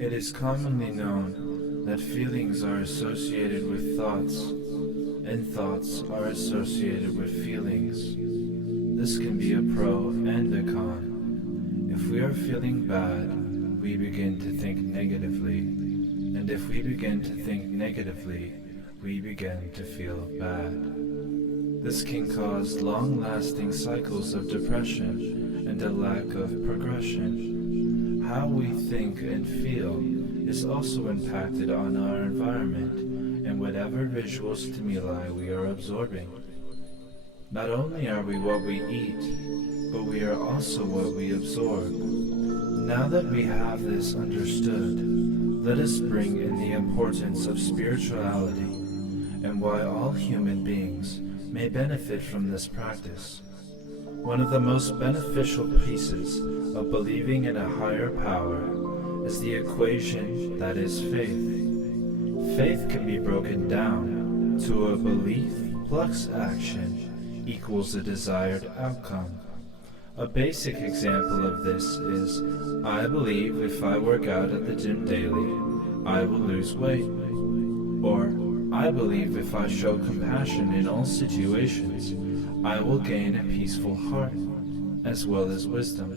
It is commonly known that feelings are associated with thoughts, and thoughts are associated with feelings. This can be a pro and a con. If we are feeling bad, we begin to think negatively, and if we begin to think negatively, we begin to feel bad. This can cause long-lasting cycles of depression and a lack of progression. How we think and feel is also impacted on our environment and whatever visual stimuli we are absorbing. Not only are we what we eat, but we are also what we absorb. Now that we have this understood, let us bring in the importance of spirituality and why all human beings may benefit from this practice. One of the most beneficial pieces of believing in a higher power is the equation that is faith. Faith can be broken down to a belief plus action equals a desired outcome. A basic example of this is, I believe if I work out at the gym daily, I will lose weight. Or, I believe if I show compassion in all situations, I will gain a peaceful heart, as well as wisdom.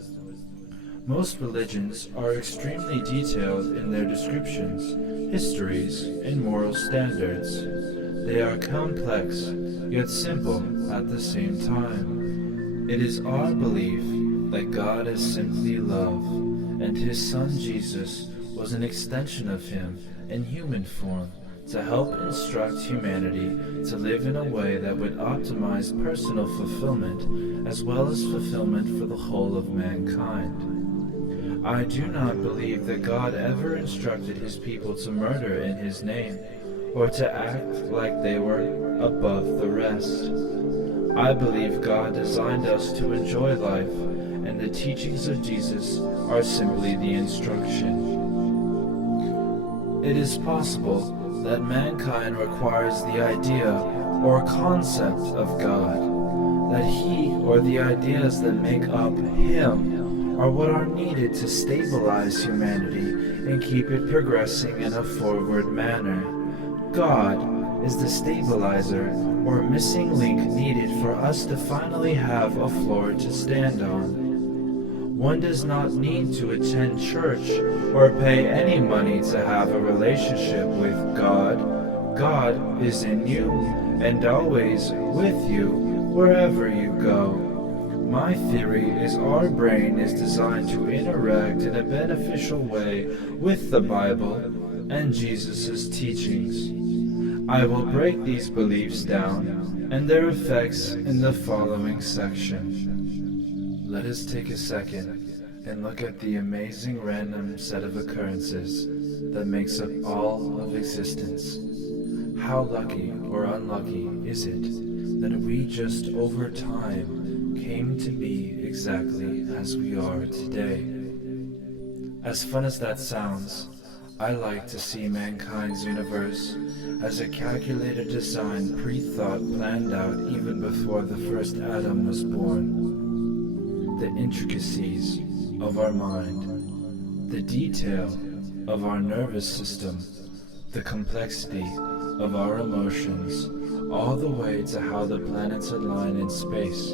Most religions are extremely detailed in their descriptions, histories, and moral standards. They are complex, yet simple at the same time. It is our belief that God is simply love, and His Son Jesus was an extension of Him in human form, to help instruct humanity to live in a way that would optimize personal fulfillment as well as fulfillment for the whole of mankind. I do not believe that God ever instructed His people to murder in His name, or to act like they were above the rest. I believe God designed us to enjoy life, and the teachings of Jesus are simply the instruction. It is possible that mankind requires the idea or concept of God, that He or the ideas that make up Him are what are needed to stabilize humanity and keep it progressing in a forward manner. God is the stabilizer or missing link needed for us to finally have a floor to stand on. One does not need to attend church or pay any money to have a relationship with God. God is in you and always with you wherever you go. My theory is our brain is designed to interact in a beneficial way with the Bible and Jesus' teachings. I will break these beliefs down and their effects in the following section. Let us take a second and look at the amazing random set of occurrences that makes up all of existence. How lucky or unlucky is it that we just over time came to be exactly as we are today? As fun as that sounds, I like to see mankind's universe as a calculated design pre-thought planned out even before the first atom was born. The intricacies of our mind, the detail of our nervous system, the complexity of our emotions, all the way to how the planets align in space.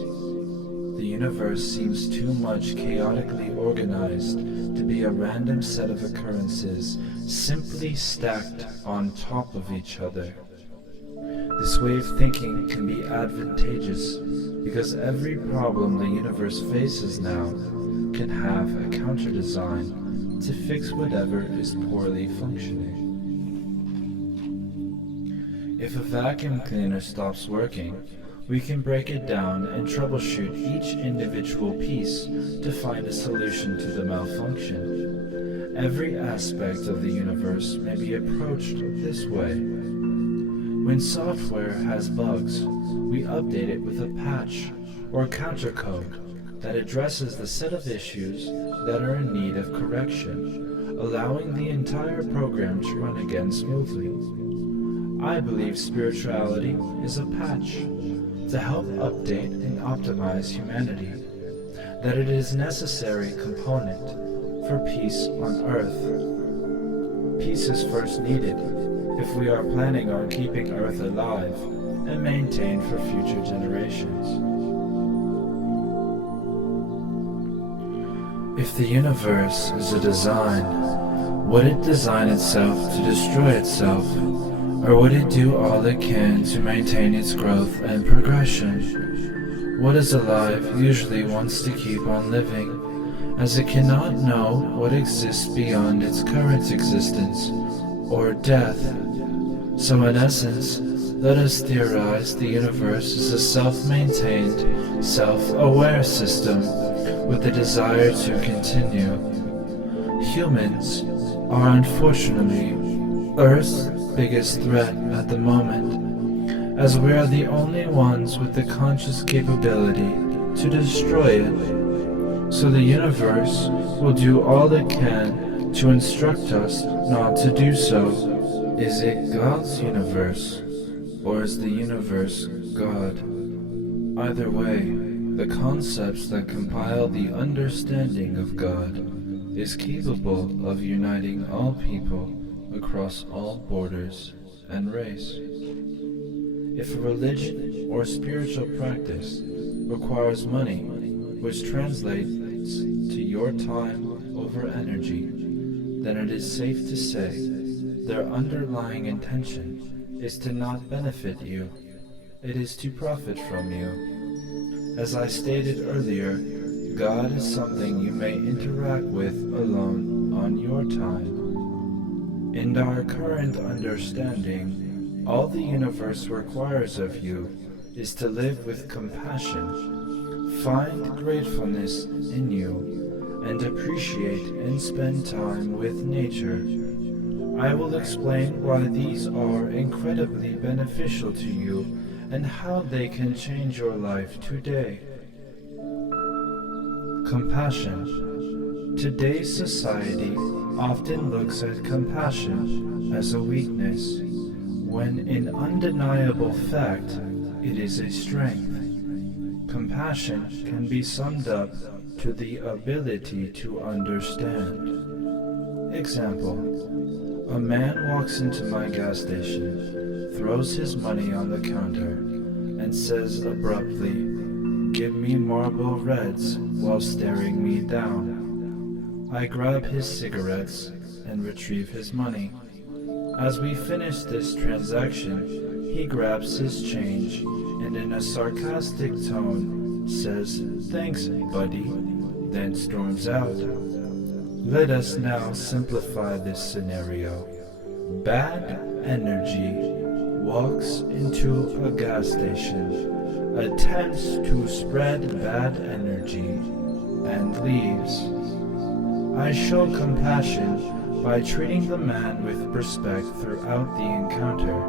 The universe seems too much chaotically organized to be a random set of occurrences simply stacked on top of each other. This way of thinking can be advantageous because every problem the universe faces now can have a counter-design to fix whatever is poorly functioning. If a vacuum cleaner stops working, we can break it down and troubleshoot each individual piece to find a solution to the malfunction. Every aspect of the universe may be approached this way. When software has bugs, we update it with a patch or counter code that addresses the set of issues that are in need of correction, allowing the entire program to run again smoothly. I believe spirituality is a patch to help update and optimize humanity, that it is a necessary component for peace on earth. Peace is first needed if we are planning on keeping Earth alive and maintained for future generations. If the universe is a design, would it design itself to destroy itself, or would it do all it can to maintain its growth and progression? What is alive usually wants to keep on living, as it cannot know what exists beyond its current existence, or death. So in essence, let us theorize the universe is a self-maintained, self-aware system with the desire to continue. Humans are unfortunately Earth's biggest threat at the moment, as we are the only ones with the conscious capability to destroy it. So the universe will do all it can to instruct us not to do so. Is it God's universe, or is the universe God? Either way, the concepts that compile the understanding of God is capable of uniting all people across all borders and race. If a religion or spiritual practice requires money, which translates to your time over energy, then it is safe to say their underlying intention is to not benefit you, it is to profit from you. As I stated earlier, God is something you may interact with alone on your time. In our current understanding, all the universe requires of you is to live with compassion, find gratefulness in you, and appreciate and spend time with nature. I will explain why these are incredibly beneficial to you and how they can change your life today. Compassion. Today's society often looks at compassion as a weakness, when in undeniable fact it is a strength. Compassion can be summed up to the ability to understand. Example: a man walks into my gas station, throws his money on the counter, and says abruptly, "Give me Marlboro Reds," while staring me down. I grab his cigarettes and retrieve his money. As we finish this transaction, he grabs his change and in a sarcastic tone says, "Thanks, buddy," then storms out. Let us now simplify this scenario. Bad energy walks into a gas station, attempts to spread bad energy, and leaves. I show compassion by treating the man with respect throughout the encounter.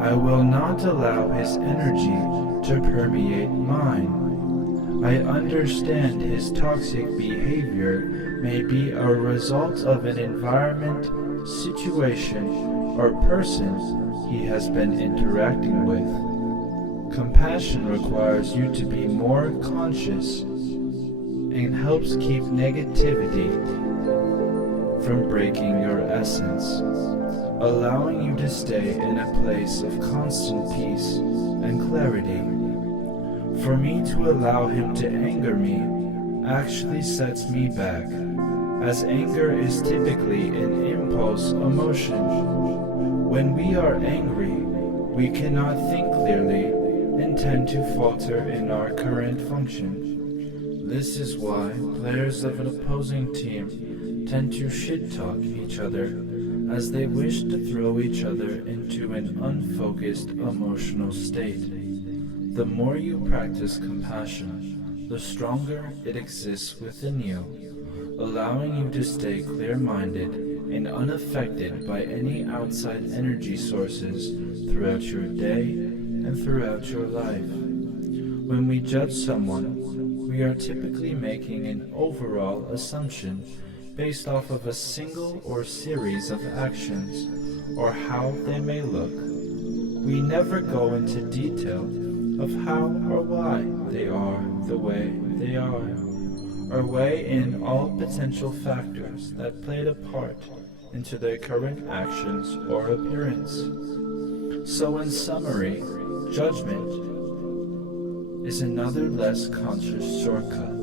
I will not allow his energy to permeate mine. I understand his toxic behavior may be a result of an environment, situation, or person he has been interacting with. Compassion requires you to be more conscious and helps keep negativity from breaking your essence, allowing you to stay in a place of constant peace and clarity. For me to allow him to anger me actually sets me back, as anger is typically an impulse emotion. When we are angry, we cannot think clearly and tend to falter in our current function. This is why players of an opposing team tend to shit-talk each other, as they wish to throw each other into an unfocused emotional state. The more you practice compassion, the stronger it exists within you, allowing you to stay clear-minded and unaffected by any outside energy sources throughout your day and throughout your life. When we judge someone, we are typically making an overall assumption based off of a single or series of actions, or how they may look. We never go into detail of how or why they are the way they are, or weigh in all potential factors that played a part into their current actions or appearance. So in summary, judgment is another less conscious shortcut.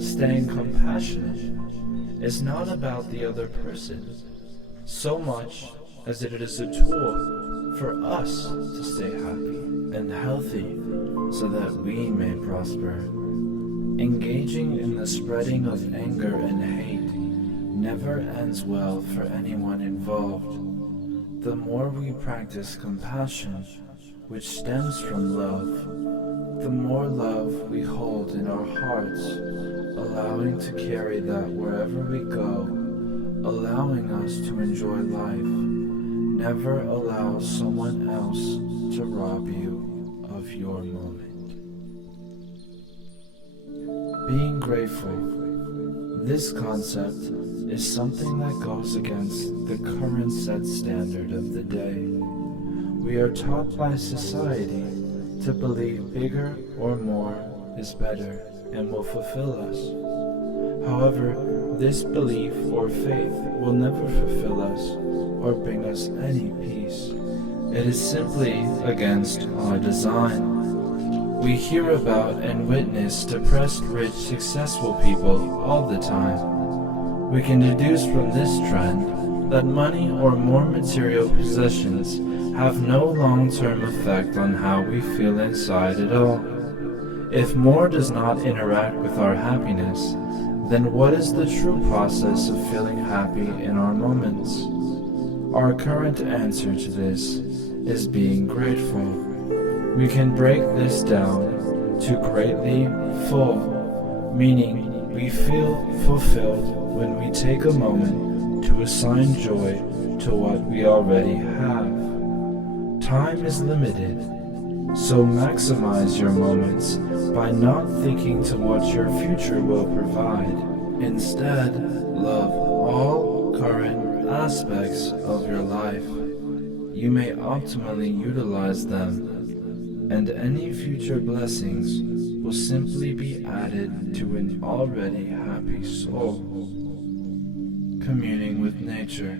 Staying compassionate is not about the other person so much as it is a tool for us to stay happy and healthy so that we may prosper. Engaging in the spreading of anger and hate never ends well for anyone involved. The more we practice compassion, which stems from love, the more love we hold in our hearts, allowing to carry that wherever we go, allowing us to enjoy life. Never allow someone else to rob you of your moment. Being grateful. This concept is something that goes against the current set standard of the day. We are taught by society to believe bigger or more is better and will fulfill us. However, this belief or faith will never fulfill us or bring us any peace. It is simply against our design. We hear about and witness depressed, rich, successful people all the time. We can deduce from this trend that money or more material possessions have no long-term effect on how we feel inside at all. If more does not interact with our happiness, then what is the true process of feeling happy in our moments? Our current answer to this is being grateful. We can break this down to greatly full, meaning we feel fulfilled when we take a moment to assign joy to what we already have. Time is limited, so maximize your moments by not thinking to what your future will provide. Instead, love all current aspects of your life. You may optimally utilize them, and any future blessings will simply be added to an already happy soul. Communing with nature.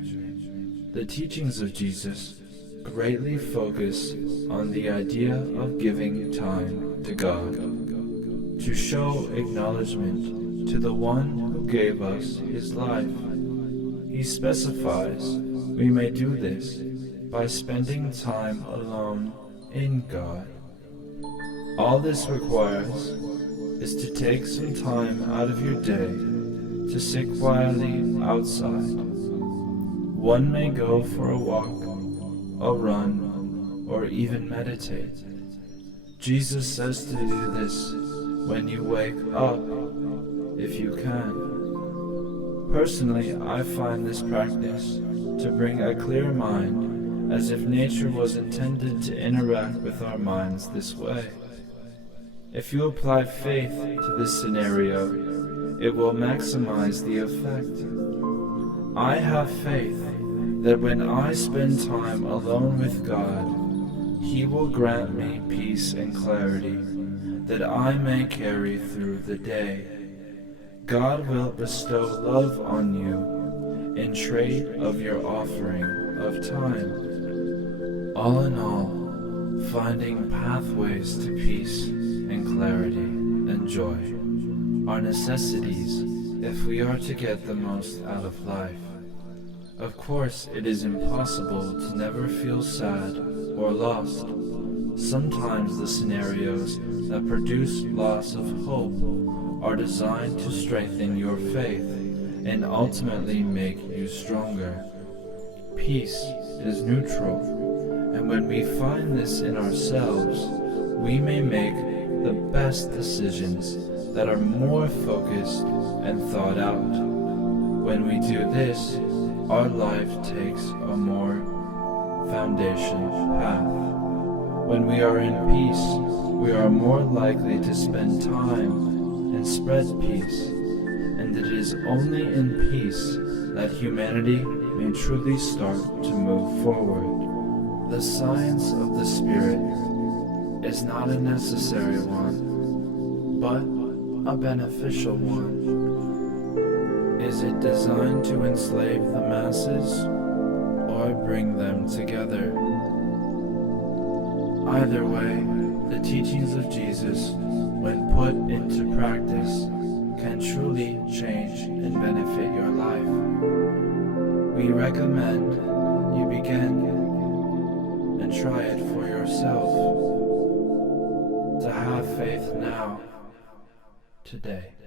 The teachings of Jesus greatly focus on the idea of giving time to God, to show acknowledgement to the one who gave us his life. He specifies we may do this by spending time alone in God. All this requires is to take some time out of your day to sit quietly outside. One may go for a walk, a run, or even meditate. Jesus says to do this when you wake up, if you can. Personally, I find this practice to bring a clear mind, as if nature was intended to interact with our minds this way. If you apply faith to this scenario, it will maximize the effect. I have faith that when I spend time alone with God, He will grant me peace and clarity that I may carry through the day. God will bestow love on you in trade of your offering of time. All in all, finding pathways to peace and clarity and joy are necessities if we are to get the most out of life. Of course, it is impossible to never feel sad or lost. Sometimes the scenarios that produce loss of hope are designed to strengthen your faith and ultimately make you stronger. Peace is neutral, and when we find this in ourselves, we may make the best decisions that are more focused and thought out. When we do this, our life takes a more foundation path. When we are in peace, we are more likely to spend time and spread peace, and it is only in peace that humanity may truly start to move forward. The science of the Spirit is not a necessary one, but a beneficial one. Is it designed to enslave the masses or bring them together? Either way, the teachings of Jesus, when put into practice, can truly change and benefit your life. We recommend you begin and try it for yourself. To have faith now, today.